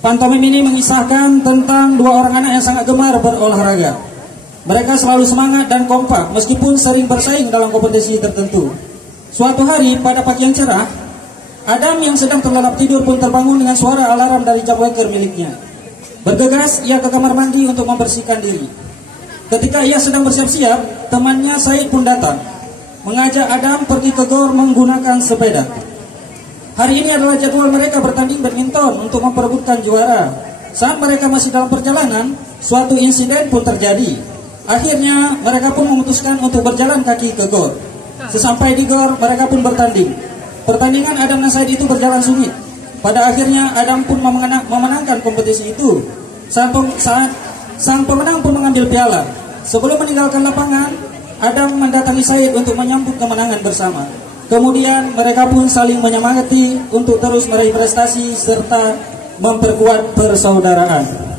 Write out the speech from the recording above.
Pantomim ini mengisahkan tentang dua orang anak yang sangat gemar berolahraga. Mereka selalu semangat dan kompak meskipun sering bersaing dalam kompetisi tertentu. Suatu hari pada pagi yang cerah, Adam yang sedang terlelap tidur pun terbangun dengan suara alarm dari jam waker miliknya. Bergegas ia ke kamar mandi untuk membersihkan diri. Ketika ia sedang bersiap-siap, temannya Said pun datang, mengajak Adam pergi ke gor menggunakan sepeda. Hari ini adalah jadwal mereka bertanding badminton untuk memperebutkan juara. Saat mereka masih dalam perjalanan, suatu insiden pun terjadi. Akhirnya mereka pun memutuskan untuk berjalan kaki ke gor. Sesampai di gor, mereka pun bertanding. Pertandingan Adam dan Said itu berjalan sengit. Pada akhirnya Adam pun memenangkan kompetisi itu. Sang pemenang pun mengambil piala. Sebelum meninggalkan lapangan, Adam mendatangi Said untuk menyambut kemenangan bersama. Kemudian mereka pun saling menyemangati untuk terus meraih prestasi serta memperkuat persaudaraan.